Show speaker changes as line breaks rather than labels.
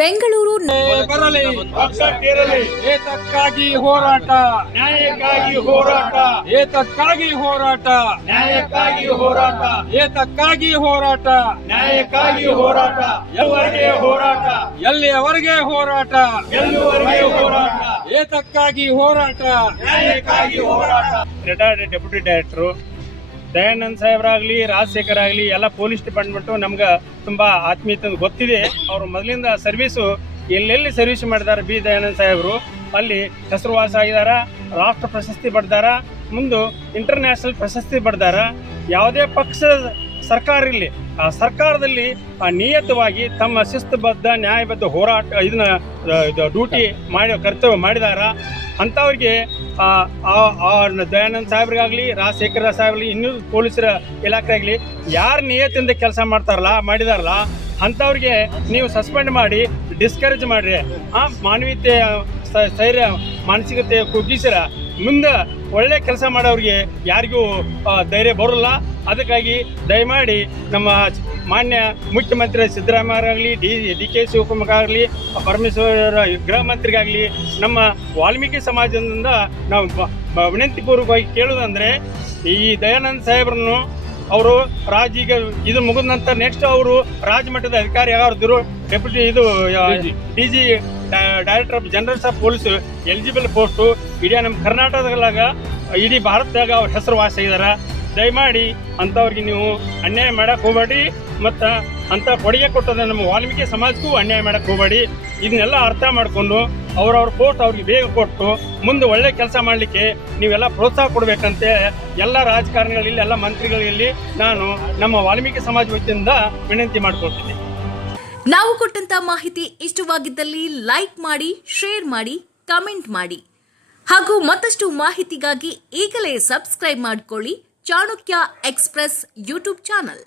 ಬೆಂಗಳೂರು
ಬರಲಿ. ಏತಕ್ಕಾಗಿ ಹೋರಾಟ?
ನ್ಯಾಯಕ್ಕಾಗಿ ಹೋರಾಟ.
ಏತಕ್ಕಾಗಿ ಹೋರಾಟ?
ನ್ಯಾಯಕ್ಕಾಗಿ ಹೋರಾಟ.
ಏತಕ್ಕಾಗಿ ಹೋರಾಟ?
ನ್ಯಾಯಕ್ಕಾಗಿ ಹೋರಾಟ. ಎಲ್ಲರಿಗೆ ಹೋರಾಟ.
ಎಲ್ಲಿಯವರೆಗೆ ಹೋರಾಟ?
ಎಲ್ಲುವರೆಗೆ ಹೋರಾಟ.
ಏತಕ್ಕಾಗಿ ಹೋರಾಟ?
ನ್ಯಾಯಕ್ಕಾಗಿ ಹೋರಾಟ. ರಿಟೈರ್ಡ್ ಡೆಪ್ಯೂಟಿ ಡೈರೆಕ್ಟ್ರು ದಯಾನಂದ್ ಸಾಹೇಬ್ರಾಗಲಿ ರಾಜಶೇಖರ್ ಆಗಲಿ ಎಲ್ಲ ಪೊಲೀಸ್ ಡಿಪಾರ್ಟ್ಮೆಂಟು ನಮ್ಗೆ ತುಂಬ ಆತ್ಮೀಯತೆ ಗೊತ್ತಿದೆ. ಅವರು ಮೊದಲಿಂದ ಸರ್ವೀಸು, ಎಲ್ಲೆಲ್ಲಿ ಸರ್ವಿಸ್ ಮಾಡಿದ್ದಾರೆ ಬಿ ದಯಾನಂದ್ ಸಾಹೇಬರು, ಅಲ್ಲಿ ಹೆಸರುವಾಸ ಆಗಿದಾರ, ರಾಷ್ಟ್ರ ಪ್ರಶಸ್ತಿ ಪಡೆದಾರ, ಮುಂದೆ ಇಂಟರ್ನ್ಯಾಷನಲ್ ಪ್ರಶಸ್ತಿ ಪಡೆದಾರ, ಯಾವುದೇ ಪಕ್ಷ ಸರ್ಕಾರ ಇರಲಿ ಆ ಸರ್ಕಾರದಲ್ಲಿ ನಿಯತವಾಗಿ ತಮ್ಮ ಶಿಸ್ತುಬದ್ಧ, ನ್ಯಾಯಬದ್ಧ ಹೋರಾಟ, ಇದನ್ನ ಇದು ಡ್ಯೂಟಿ ಮಾಡಿ, ಕರ್ತವ್ಯ ಮಾಡಿದಾರ. ಅಂಥವ್ರಿಗೆ ದಯಾನಂದ್ ಸಾಹೇಬ್ರಿಗಾಗಲಿ, ರಾಜಶೇಖರ ಸಾಹೇಬ್ಲಿ ಇನ್ನೂ ಪೊಲೀಸರ ಇಲಾಖೆ ಆಗಲಿ ಯಾರು ನಿಯತ್ತಿಂದ ಕೆಲಸ ಮಾಡ್ತಾರಲ್ಲ, ಮಾಡಿದಾರಲ್ಲ, ಅಂಥವ್ರಿಗೆ ನೀವು ಸಸ್ಪೆಂಡ್ ಮಾಡಿ, ಡಿಸ್ಕರೇಜ್ ಮಾಡಿರಿ. ಆ ಮಾನವೀಯತೆ ಸ್ಥೈರ್ಯ ಮಾನಸಿಕತೆ ಕುಗ್ಗಿಸಿರ. ಮುಂದೆ ಒಳ್ಳೆ ಕೆಲಸ ಮಾಡೋರಿಗೆ ಯಾರಿಗೂ ಧೈರ್ಯ ಬರೋಲ್ಲ. ಅದಕ್ಕಾಗಿ ದಯಮಾಡಿ ನಮ್ಮ ಮಾನ್ಯ ಮುಖ್ಯಮಂತ್ರಿ ಸಿದ್ದರಾಮಯ್ಯರಾಗಲಿ ಡಿ ಡಿ ಕೆ ಶಿವಕುಮಾರ್ ಆಗಲಿ, ಪರಮೇಶ್ವರ ಗೃಹ ಮಂತ್ರಿಗಾಗಲಿ, ನಮ್ಮ ವಾಲ್ಮೀಕಿ ಸಮಾಜದಿಂದ ನಾವು ವಿನಂತಿಪೂರ್ವಕವಾಗಿ ಕೇಳೋದಂದರೆ ಈ ದಯಾನಂದ ಸಾಹೇಬ್ರನ್ನು ಅವರು ರಾಜ್ ಈಗ ಇದು ಮುಗಿದ ನಂತರ ನೆಕ್ಸ್ಟ್ ಅವರು ರಾಜ್ ಮಟ್ಟದ ಅಧಿಕಾರಿ ಯಾವ್ದು ಡೆಪ್ಯೂಟಿ ಇದು D G director of generals of police eligible post ಇಡೀ ನಮ್ಮ ಕರ್ನಾಟಕದಾಗ ಇಡೀ ಭಾರತದಾಗ ಅವ್ರ ಹೆಸರು ವಾಸ ದಯಮಾಡಿ ಅಂಥವ್ರಿಗೆ ನೀವು ಅನ್ಯಾಯ ಮಾಡಕ್ಕೆ ಹೋಗಬೇಡಿ ಮತ್ತು ಅಂಥ ಕೊಡುಗೆ ಕೊಟ್ಟದ ನಮ್ಮ ವಾಲ್ಮೀಕಿ ಸಮಾಜಕ್ಕೂ ಅನ್ಯಾಯ ಮಾಡಕ್ಕೆ ಹೋಗಬೇಡಿ. ಇದನ್ನೆಲ್ಲ ಅರ್ಥ ಮಾಡಿಕೊಂಡು ಅವ್ರವ್ರ ಪೋಸ್ಟ್ ಅವ್ರಿಗೆ ಬೇಗ ಕೊಟ್ಟು ಮುಂದೆ ಒಳ್ಳೆ ಕೆಲಸ ಮಾಡಲಿಕ್ಕೆ ನೀವೆಲ್ಲ ಪ್ರೋತ್ಸಾಹ ಕೊಡಬೇಕಂತೆ. ಎಲ್ಲ ರಾಜಕಾರಣಿಗಳಲ್ಲಿ ಎಲ್ಲ ಮಂತ್ರಿಗಳಲ್ಲಿ ನಾನು ನಮ್ಮ ವಾಲ್ಮೀಕಿ ಸಮಾಜ ವತಿಯಿಂದ ವಿನಂತಿ ಮಾಡ್ಕೊಳ್ತೀನಿ.
ನಾವು ಕೊಟ್ಟಂತ ಮಾಹಿತಿ ಇಷ್ಟವಾಗಿದ್ದಲ್ಲಿ ಲೈಕ್ ಮಾಡಿ ಶೇರ್ ಮಾಡಿ ಕಮೆಂಟ್ ಮಾಡಿ. ಹಾಗೂ ಮತ್ತಷ್ಟು ಮಾಹಿತಿಗಾಗಿ ಈಗಲೇ ಸಬ್ಸ್ಕ್ರೈಬ್ ಮಾಡಿಕೊಳ್ಳಿ ಚಾಣಕ್ಯ ಎಕ್ಸ್ಪ್ರೆಸ್ ಯೂಟ್ಯೂಬ್ ಚಾನಲ್.